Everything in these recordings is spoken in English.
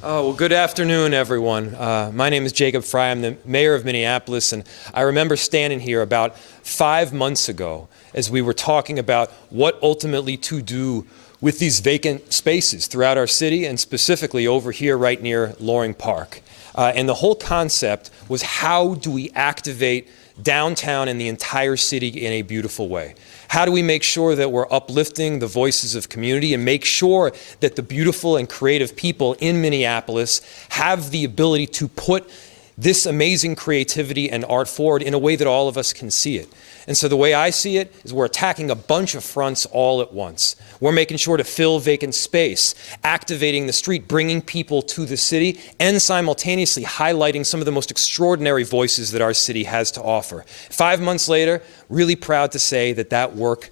Well, good afternoon, everyone. My name is Jacob Fry. I'm the mayor of Minneapolis, and I remember standing here about 5 months ago as we were talking about what ultimately to do with these vacant spaces throughout our city, and specifically over here right near Loring Park. And the whole concept was, how do we activate downtown and the entire city in a beautiful way? How do we make sure that we're uplifting the voices of community and make sure that the beautiful and creative people in Minneapolis have the ability to put this amazing creativity and art forward in a way that all of us can see it? And so the way I see it is we're attacking a bunch of fronts all at once. We're making sure to fill vacant space, activating the street, bringing people to the city, and simultaneously highlighting some of the most extraordinary voices that our city has to offer. 5 months later, really proud to say that that work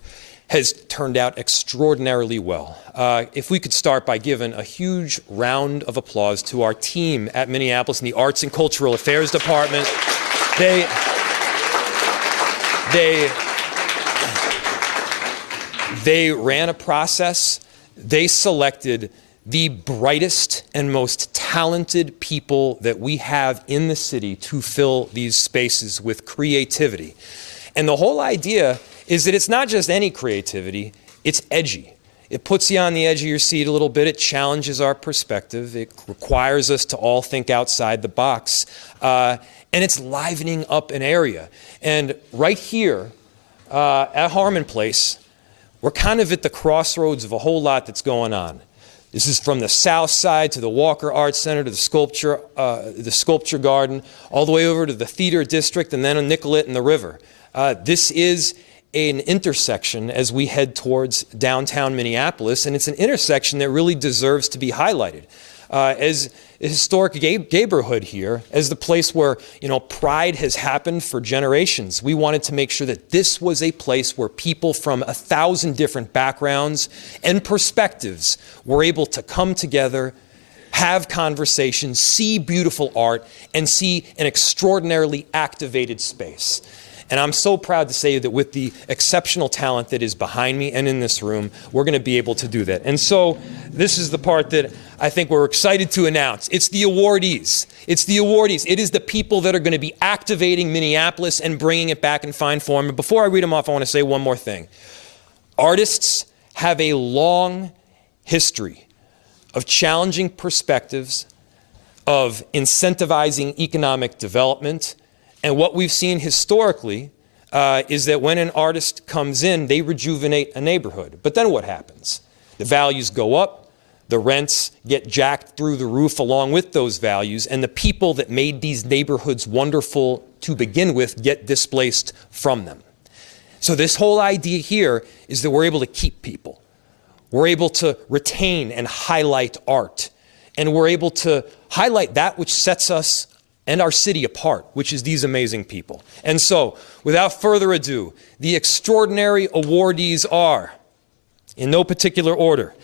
has turned out extraordinarily well. If we could start by giving a huge round of applause to our team at Minneapolis in the Arts and Cultural Affairs Department. They ran a process. They selected the brightest and most talented people that we have in the city to fill these spaces with creativity. And the whole idea is that it's not just any creativity, it's edgy. It puts you on the edge of your seat a little bit. It challenges our perspective. It requires us to all think outside the box. And it's livening up an area. And right here at Harmon Place, we're kind of at the crossroads of a whole lot that's going on. This is from the South Side to the Walker Arts Center to the Sculpture Garden, all the way over to the Theater District, and then on Nicollet and the river. This is an intersection as we head towards downtown Minneapolis, and it's an intersection that really deserves to be highlighted. As a historic neighborhood here, as the place where, pride has happened for generations, we wanted to make sure that this was a place where people from 1,000 different backgrounds and perspectives were able to come together, have conversations, see beautiful art, and see an extraordinarily activated space. And I'm so proud to say that with the exceptional talent that is behind me and in this room, we're going to be able to do that. And so this is the part that I think we're excited to announce. It's the awardees. It's the awardees. It is the people that are going to be activating Minneapolis and bringing it back in fine form. And before I read them off, I want to say one more thing. Artists have a long history of challenging perspectives, of incentivizing economic development. And what we've seen historically is that when an artist comes in, they rejuvenate a neighborhood. But then what happens? The values go up, the rents get jacked through the roof along with those values, and the people that made these neighborhoods wonderful to begin with get displaced from them. So this whole idea here is that we're able to keep people. We're able to retain and highlight art. And we're able to highlight that which sets us and our city apart, which is these amazing people. And so, without further ado, the extraordinary awardees are, in no particular order,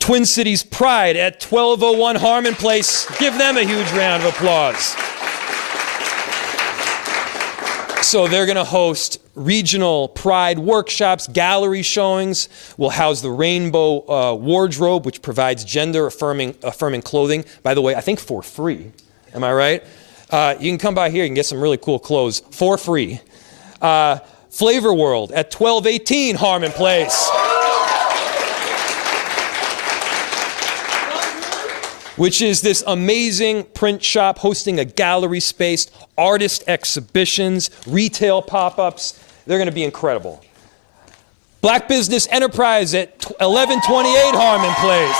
Twin Cities Pride at 1201 Harmon Place. Give them a huge round of applause. So they're going to host regional pride workshops, gallery showings. We'll house the Rainbow Wardrobe, which provides gender-affirming clothing. By the way, I think for free. Am I right? You can come by here. You can get some really cool clothes for free. Flavor World at 1218 Harmon Place, which is this amazing print shop hosting a gallery space, artist exhibitions, retail pop-ups. They're going to be incredible. Black Business Enterprise at 1128 Harmon Place.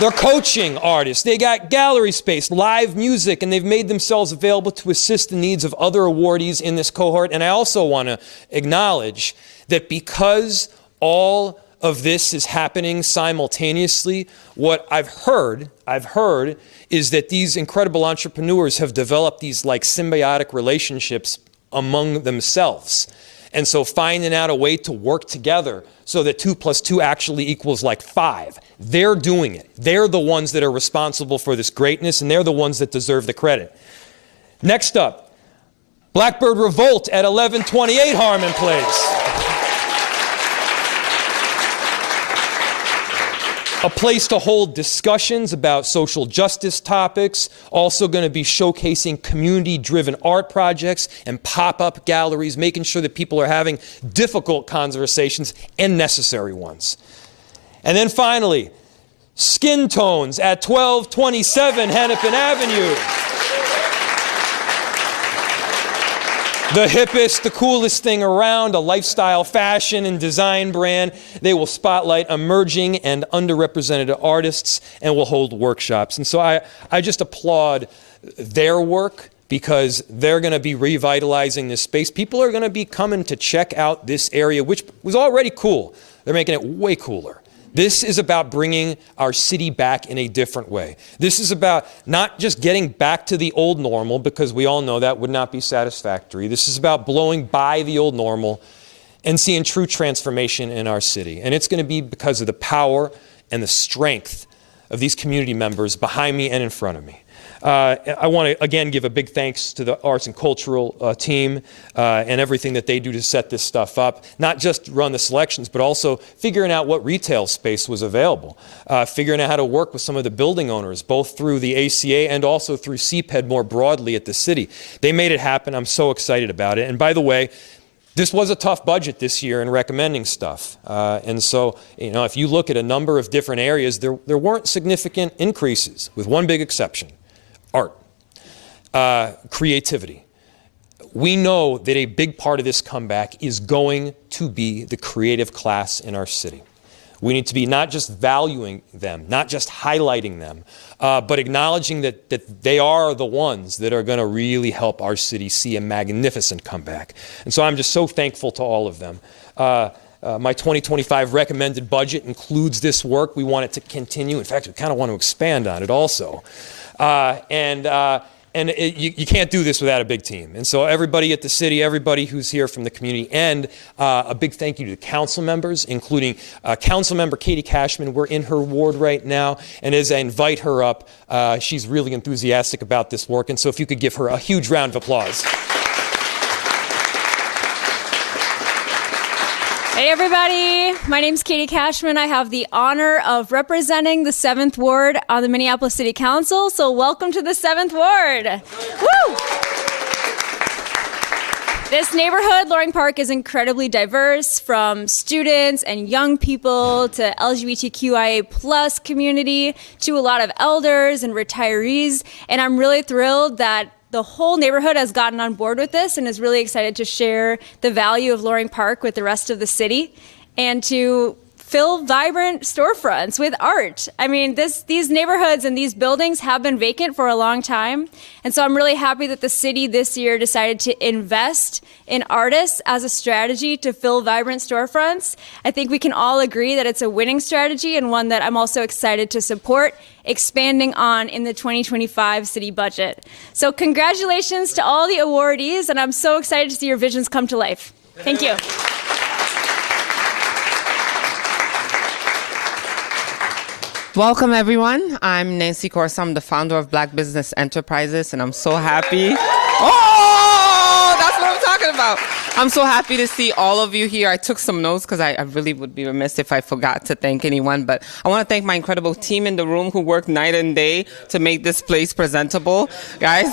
They're coaching artists. They got gallery space, live music, and they've made themselves available to assist the needs of other awardees in this cohort. And I also want to acknowledge that because all of this is happening simultaneously, what I've heard is that these incredible entrepreneurs have developed these like symbiotic relationships among themselves. And so finding out a way to work together so that 2 + 2 actually equals like 5. They're doing it. They're the ones that are responsible for this greatness, and they're the ones that deserve the credit. Next up, Blackbird Revolt at 1128 Harmon Place. a place to hold discussions about social justice topics, also going to be showcasing community-driven art projects and pop-up galleries, making sure that people are having difficult conversations and necessary ones. And then finally, Skin Tones at 1227 Hennepin Avenue. The hippest, the coolest thing around, a lifestyle fashion and design brand. They will spotlight emerging and underrepresented artists and will hold workshops. And so I just applaud their work because they're going to be revitalizing this space. People are going to be coming to check out this area, which was already cool. They're making it way cooler. This is about bringing our city back in a different way. This is about not just getting back to the old normal, because we all know that would not be satisfactory. This is about blowing by the old normal and seeing true transformation in our city. And it's going to be because of the power and the strength of these community members behind me and in front of me. I want to, again, give a big thanks to the arts and cultural team and everything that they do to set this stuff up. Not just run the selections, but also figuring out what retail space was available. Figuring out how to work with some of the building owners, both through the ACA and also through CPED more broadly at the city. They made it happen. I'm so excited about it. And by the way, this was a tough budget this year in recommending stuff. And so, if you look at a number of different areas, there weren't significant increases, with one big exception. Art, creativity. We know that a big part of this comeback is going to be the creative class in our city. We need to be not just valuing them, not just highlighting them, but acknowledging that they are the ones that are going to really help our city see a magnificent comeback. And so I'm just so thankful to all of them. My 2025 recommended budget includes this work. We want it to continue. In fact, we kind of want to expand on it also. You can't do this without a big team. And so everybody at the city, everybody who's here from the community, and a big thank you to the council members, including council member Katie Cashman. We're in her ward right now, and as I invite her up, she's really enthusiastic about this work. And so if you could give her a huge round of applause. Hey everybody, my name's Katie Cashman. I have the honor of representing the 7th Ward on the Minneapolis City Council, so welcome to the 7th Ward. Woo! This neighborhood, Loring Park, is incredibly diverse, from students and young people to LGBTQIA plus community to a lot of elders and retirees, and I'm really thrilled that the whole neighborhood has gotten on board with this and is really excited to share the value of Loring Park with the rest of the city and to fill vibrant storefronts with art. I mean, these neighborhoods and these buildings have been vacant for a long time. And so I'm really happy that the city this year decided to invest in artists as a strategy to fill vibrant storefronts. I think we can all agree that it's a winning strategy and one that I'm also excited to support expanding on in the 2025 city budget. So congratulations to all the awardees, and I'm so excited to see your visions come to life. Thank you. Welcome, everyone. I'm Nancy Corsa. I'm the founder of Black Business Enterprises, and I'm so happy. Oh, that's what I'm talking about. I'm so happy to see all of you here. I took some notes because I really would be remiss if I forgot to thank anyone, but I want to thank my incredible team in the room who worked night and day to make this place presentable. Guys,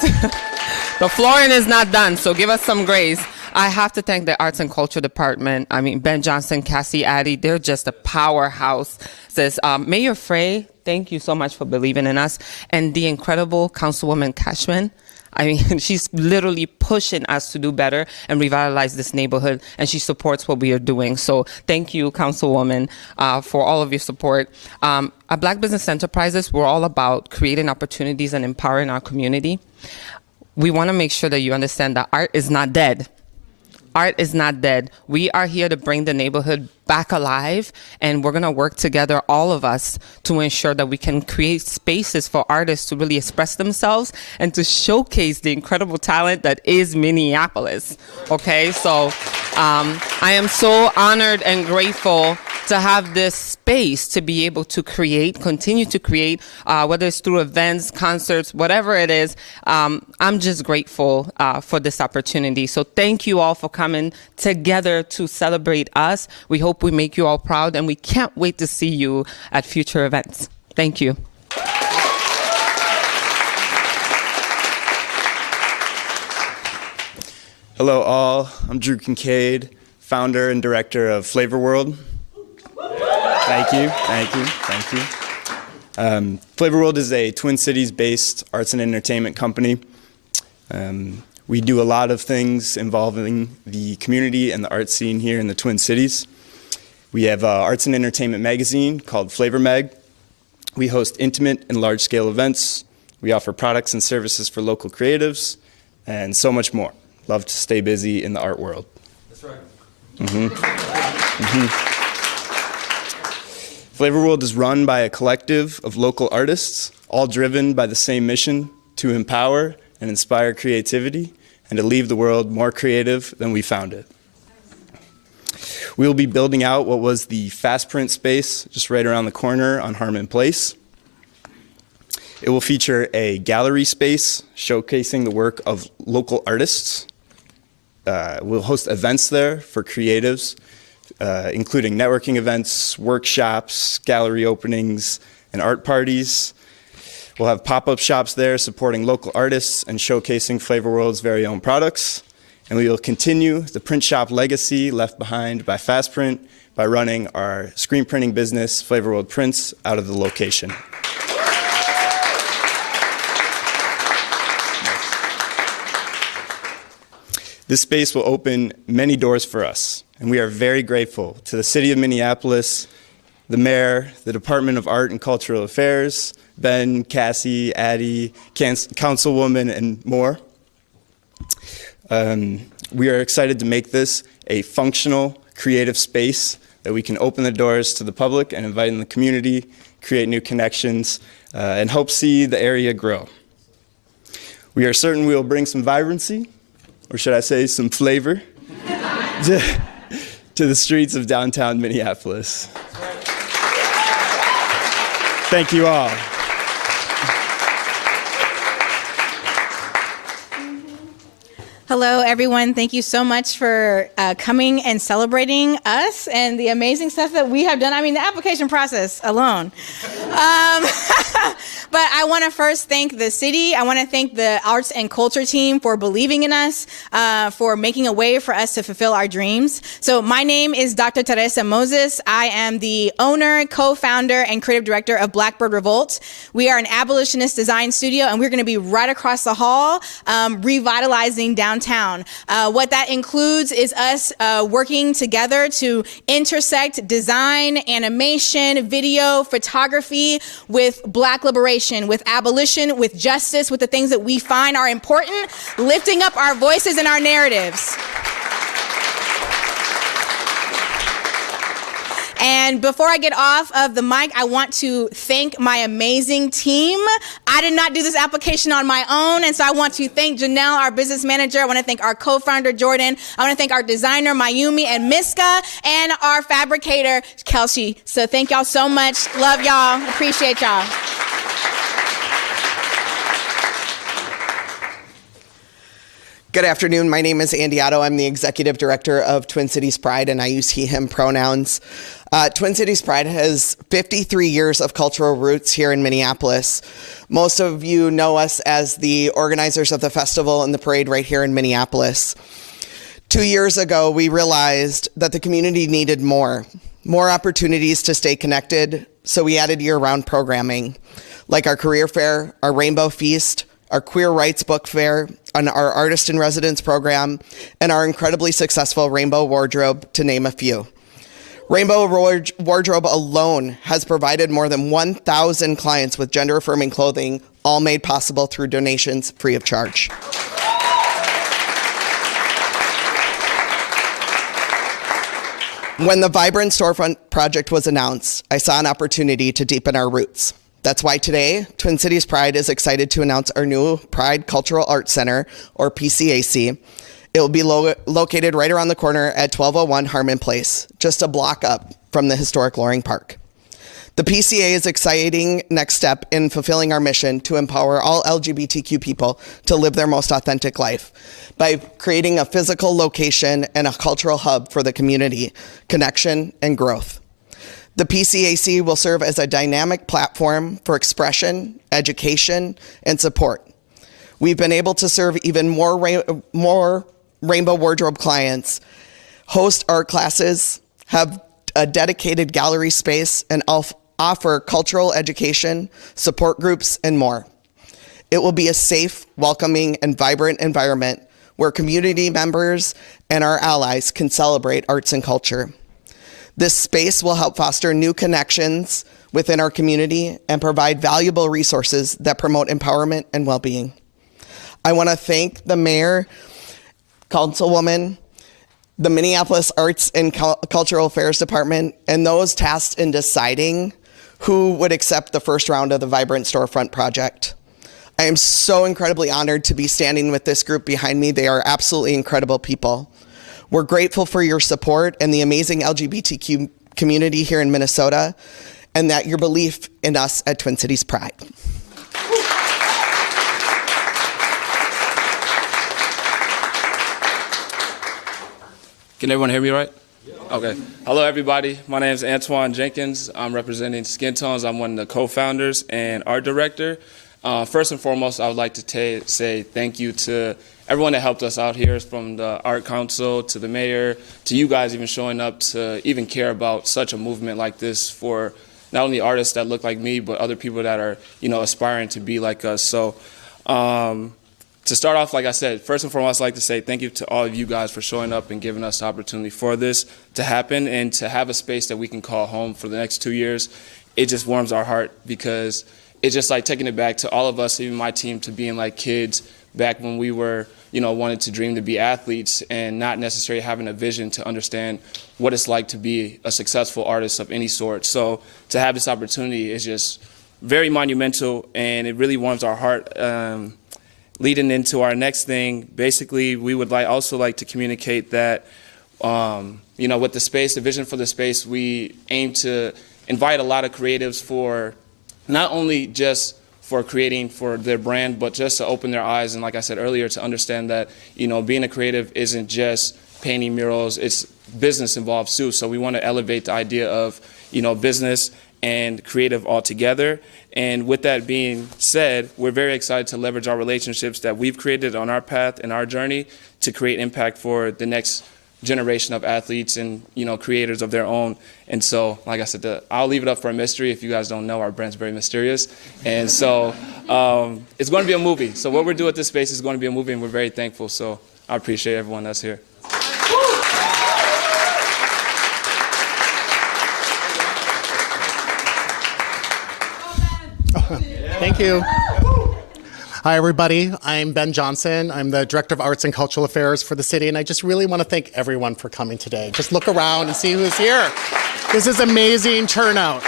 the flooring is not done, so give us some grace. I have to thank the Arts and Culture Department. I mean, Ben Johnson, Cassie Addy, they're just a powerhouse. Mayor Frey, thank you so much for believing in us. And the incredible Councilwoman Cashman. I mean, she's literally pushing us to do better and revitalize this neighborhood, and she supports what we are doing. So thank you, Councilwoman, for all of your support. At Black Business Enterprises, we're all about creating opportunities and empowering our community. We want to make sure that you understand that art is not dead. Art is not dead. We are here to bring the neighborhood back alive, and we're going to work together, all of us, to ensure that we can create spaces for artists to really express themselves and to showcase the incredible talent that is Minneapolis. Okay, so I am so honored and grateful to have this space to be able to continue to create, whether it's through events, concerts, whatever it is. I'm just grateful for this opportunity. So thank you all for coming together to celebrate us. We hope we make you all proud, and we can't wait to see you at future events. Thank you. Hello all, I'm Drew Kincaid, founder and director of Flavor World. Thank you. Flavor World is a Twin Cities-based arts and entertainment company. We do a lot of things involving the community and the art scene here in the Twin Cities. We have an arts and entertainment magazine called Flavor Mag. We host intimate and large-scale events. We offer products and services for local creatives, and so much more. Love to stay busy in the art world. That's right. Flavor World is run by a collective of local artists, all driven by the same mission to empower and inspire creativity and to leave the world more creative than we found it. We will be building out what was the Fast Print space just right around the corner on Harmon Place. It will feature a gallery space showcasing the work of local artists. We'll host events there for creatives, including networking events, workshops, gallery openings, and art parties. We'll have pop-up shops there supporting local artists and showcasing Flavor World's very own products. And we will continue the print shop legacy left behind by Fast Print by running our screen printing business, Flavor World Prints, out of the location. This space will open many doors for us, and we are very grateful to the City of Minneapolis, the Mayor, the Department of Art and Cultural Affairs, Ben, Cassie, Addie, Councilwoman, and more. We are excited to make this a functional, creative space that we can open the doors to the public and invite in the community, create new connections, and hope see the area grow. We are certain we will bring some vibrancy, or should I say some flavor, to the streets of downtown Minneapolis. Thank you all. Hello, everyone. Thank you so much for coming and celebrating us and the amazing stuff that we have done. I mean, the application process alone. But I want to first thank the city. I want to thank the arts and culture team for believing in us, for making a way for us to fulfill our dreams. So my name is Dr. Teresa Moses. I am the owner, co-founder, and creative director of Blackbird Revolt. We are an abolitionist design studio, and we're going to be right across the hall, revitalizing downtown. What that includes is us working together to intersect design, animation, video, photography with Black liberation, with abolition, with justice, with the things that we find are important, lifting up our voices and our narratives. And before I get off of the mic, I want to thank my amazing team. I did not do this application on my own, and so I want to thank Janelle, our business manager. I want to thank our co-founder, Jordan. I want to thank our designer, Mayumi and Miska, and our fabricator, Kelsey. So thank y'all so much. Love y'all. Appreciate y'all. Good afternoon. My name is Andy Otto. I'm the executive director of Twin Cities Pride, and I use he, him pronouns. Twin Cities Pride has 53 years of cultural roots here in Minneapolis. Most of you know us as the organizers of the festival and the parade right here in Minneapolis. 2 years ago, we realized that the community needed more opportunities to stay connected, so we added year-round programming, like our career fair, our Rainbow Feast, our Queer Rights Book Fair, and our Artist in Residence program, and our incredibly successful Rainbow Wardrobe, to name a few. Rainbow Wardrobe alone has provided more than 1,000 clients with gender-affirming clothing, all made possible through donations free of charge. When the Vibrant Storefront project was announced, I saw an opportunity to deepen our roots. That's why today, Twin Cities Pride is excited to announce our new Pride Cultural Arts Center, or PCAC. It will be located right around the corner at 1201 Harmon Place, just a block up from the historic Loring Park. The PCA is an exciting next step in fulfilling our mission to empower all LGBTQ people to live their most authentic life by creating a physical location and a cultural hub for the community, connection, and growth. The PCAC will serve as a dynamic platform for expression, education, and support. We've been able to serve even more Rainbow Wardrobe clients, host art classes, have a dedicated gallery space, and offer cultural education, support groups, and more. It will be a safe, welcoming, and vibrant environment where community members and our allies can celebrate arts and culture. This space will help foster new connections within our community and provide valuable resources that promote empowerment and well-being. I want to thank the mayor, councilwoman, the Minneapolis Arts and Cultural Affairs Department, and those tasked in deciding who would accept the first round of the Vibrant Storefront project. I am so incredibly honored to be standing with this group behind me. They are absolutely incredible people. We're grateful for your support and the amazing LGBTQ community here in Minnesota, and that your belief in us at Twin Cities Pride. Can everyone hear me right? Okay. Hello, everybody. My name is Antoine Jenkins. I'm representing Skin Tones. I'm one of the co-founders and art director. First and foremost, I would like to say thank you to everyone that helped us out here, from the Art Council to the mayor, to you guys even showing up to even care about such a movement like this for not only artists that look like me, but other people that are, aspiring to be like us. So, to start off, like I said, first and foremost, I'd like to say thank you to all of you guys for showing up and giving us the opportunity for this to happen and to have a space that we can call home for the next 2 years. It just warms our heart, because it's just like taking it back to all of us, even my team, to being like kids back when we were, wanted to dream to be athletes and not necessarily having a vision to understand what it's like to be a successful artist of any sort. So to have this opportunity is just very monumental, and it really warms our heart. Leading into our next thing, basically, we would also like to communicate that, with the space, the vision for the space, we aim to invite a lot of creatives for not only just for creating for their brand, but just to open their eyes, and like I said earlier, to understand that, being a creative isn't just painting murals, it's business involved too. So we want to elevate the idea of, business and creative all together. And with that being said, we're very excited to leverage our relationships that we've created on our path and our journey to create impact for the next generation of athletes and, creators of their own. And so, like I said, I'll leave it up for a mystery. If you guys don't know, our brand's very mysterious. And so it's going to be a movie. So what we're doing at this space is going to be a movie, and we're very thankful. So I appreciate everyone that's here. Thank you. Hi, everybody. I'm Ben Johnson. I'm the Director of Arts and Cultural Affairs for the city, and I just really want to thank everyone for coming today. Just look around and see who's here. This is amazing turnout.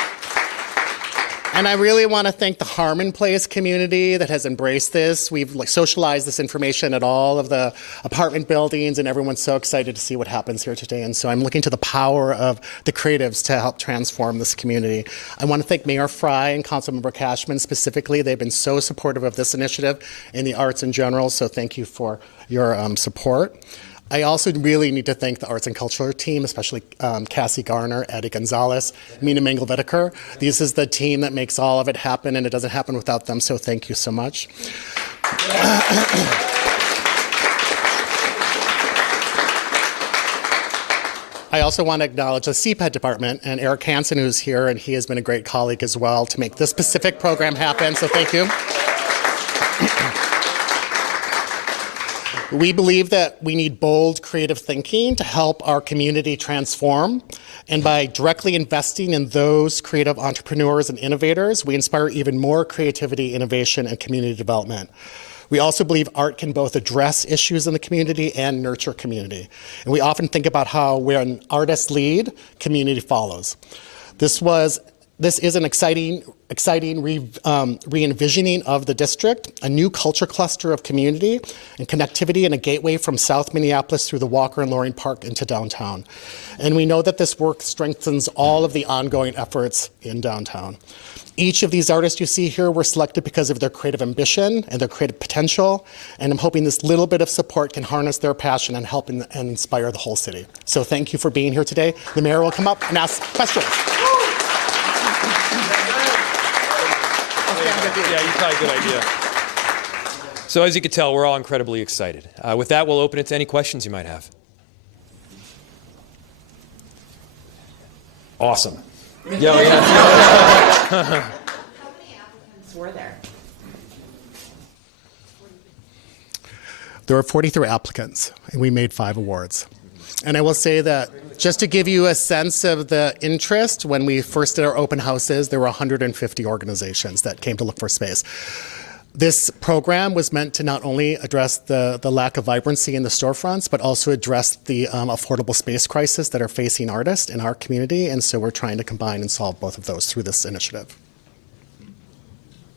And I really want to thank the Harmon Place community that has embraced this. We've socialized this information at all of the apartment buildings, and everyone's so excited to see what happens here today. And so I'm looking to the power of the creatives to help transform this community. I want to thank Mayor Fry and Councilmember Cashman specifically. They've been so supportive of this initiative and the arts in general, so thank you for your support. I also really need to thank the arts and culture team, especially Cassie Garner, Eddie Gonzalez, Mina Mengel-Whitaker. This is the team that makes all of it happen, and it doesn't happen without them, so thank you so much. I also want to acknowledge the CPED department and Eric Hansen, who's here, and he has been a great colleague as well to make this specific program happen, so thank you. We believe that we need bold, creative thinking to help our community transform. And by directly investing in those creative entrepreneurs and innovators, we inspire even more creativity, innovation, and community development. We also believe art can both address issues in the community and nurture community. And we often think about how when artists lead, community follows. This was this is an exciting re-envisioning of the district, a new culture cluster of community and connectivity, and a gateway from South Minneapolis through the Walker and Loring Park into downtown. And we know that this work strengthens all of the ongoing efforts in downtown. Each of these artists you see here were selected because of their creative ambition and their creative potential, and I'm hoping this little bit of support can harness their passion and help and inspire the whole city. So thank you for being here today. The mayor will come up and ask questions. Yeah, you probably a good idea. So as you can tell, we're all incredibly excited. With that, we'll open it to any questions you might have. Awesome. Yeah, we have. How many applicants were there? There were 43 applicants, and we made 5 awards. And I will say that just to give you a sense of the interest, when we first did our open houses, there were 150 organizations that came to look for space. This program was meant to not only address the lack of vibrancy in the storefronts, but also address the affordable space crisis that are facing artists in our community. And so we're trying to combine and solve both of those through this initiative.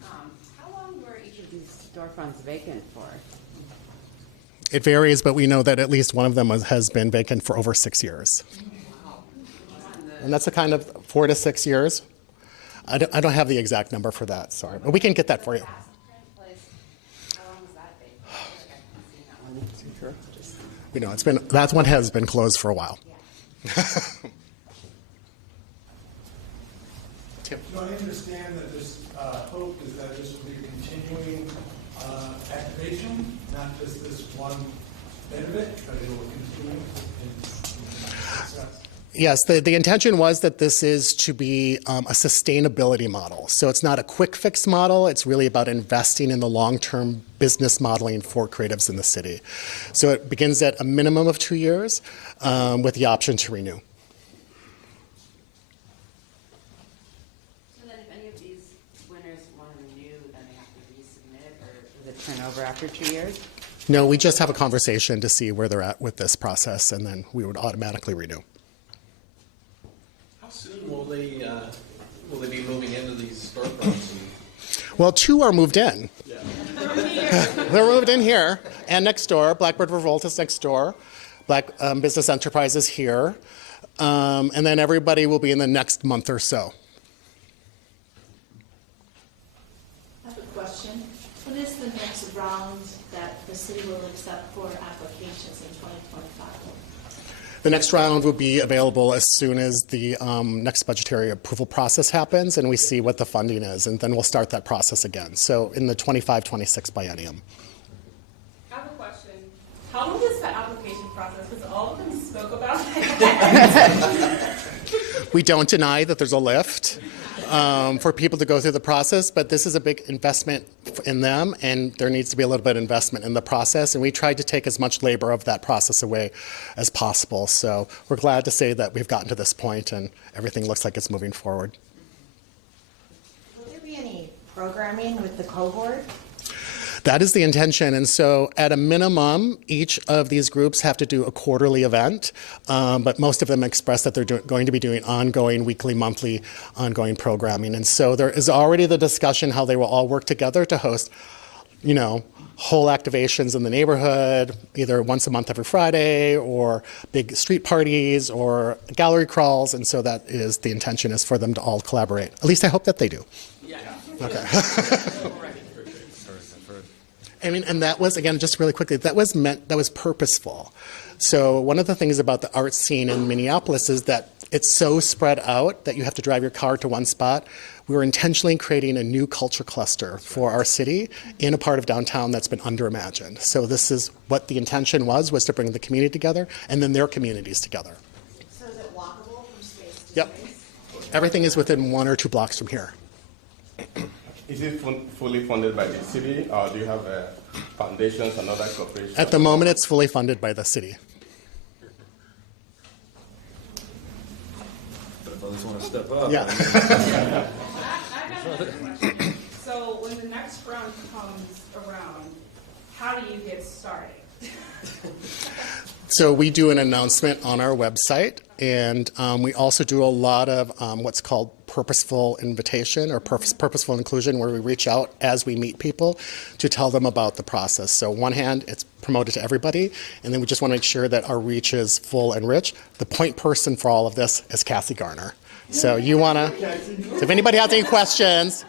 How long were each of these storefronts vacant for? It varies, but we know that at least one of them has been vacant for over 6 years. And that's a kind of 4 to 6 years. I don't have the exact number for that, sorry, but we can get that for you. You know, that one has been closed for a while. So I understand that this hope is that this will be a continuing activation, not just this one benefit, but it will continue in success. Yes, the intention was that this is to be a sustainability model. So it's not a quick fix model. It's really about investing in the long-term business modeling for creatives in the city. So it begins at a minimum of 2 years with the option to renew. So then if any of these winners want to renew, then they have to resubmit, or does it turn over after 2 years? No, we just have a conversation to see where they're at with this process, and then we would automatically renew. How soon will they be moving into these storefronts? Well, 2 are moved in. Yeah. They're moved in here and next door. Blackbird Revolt is next door. Black Business Enterprises here. And then everybody will be in the next month or so. I have a question. What is the next round that the city will accept for applications in 2025? The next round will be available as soon as the next budgetary approval process happens and we see what the funding is, and then we'll start that process again. So in the 25-26 biennium. I have a question. How long is the application process? Because all of them spoke about it. We don't deny that there's a lift for people to go through the process, but this is a big investment in them, and there needs to be a little bit of investment in the process, and we tried to take as much labor of that process away as possible. So we're glad to say that we've gotten to this point, and everything looks like it's moving forward. Will there be any programming with the cohort? That is the intention, and so at a minimum, each of these groups have to do a quarterly event, but most of them express that they're going to be doing ongoing, weekly, monthly, ongoing programming. And so there is already the discussion how they will all work together to host, you know, whole activations in the neighborhood, either once a month every Friday, or big street parties, or gallery crawls, and so that is the intention, is for them to all collaborate. At least I hope that they do. Yeah. Okay. I mean, and that was, again, just really quickly, that was purposeful. So one of the things about the art scene in Minneapolis is that it's so spread out that you have to drive your car to one spot. We were intentionally creating a new culture cluster for our city in a part of downtown that's been underimagined. So this is what the intention was to bring the community together and then their communities together. So is it walkable from space to Yep. space? Everything is within 1 or 2 blocks from here. Is it fully funded by the city, or do you have foundations and other corporations? At the moment, it's fully funded by the city. But if others want to step up. Yeah. I have another question. So when the next round comes around, how do you get started? So we do an announcement on our website, and we also do a lot of what's called purposeful invitation or purposeful inclusion, where we reach out as we meet people to tell them about the process. So on one hand, it's promoted to everybody, and then we just want to make sure that our reach is full and rich. The point person for all of this is Cassie Garner. So you want to, so if anybody has any questions,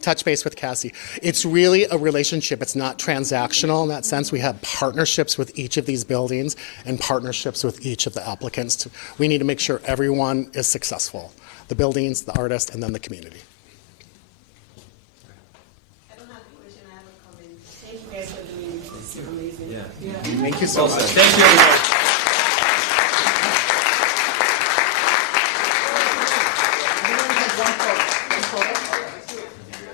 touch base with Cassie. It's really a relationship. It's not transactional in that sense. We have partnerships with each of these buildings and partnerships with each of the applicants. We need to make sure everyone is successful. The buildings, the artists, and then the community. I don't have a question, I have a comment. Thank you guys for doing this. It's amazing. Thank you so much. Thank you, everybody.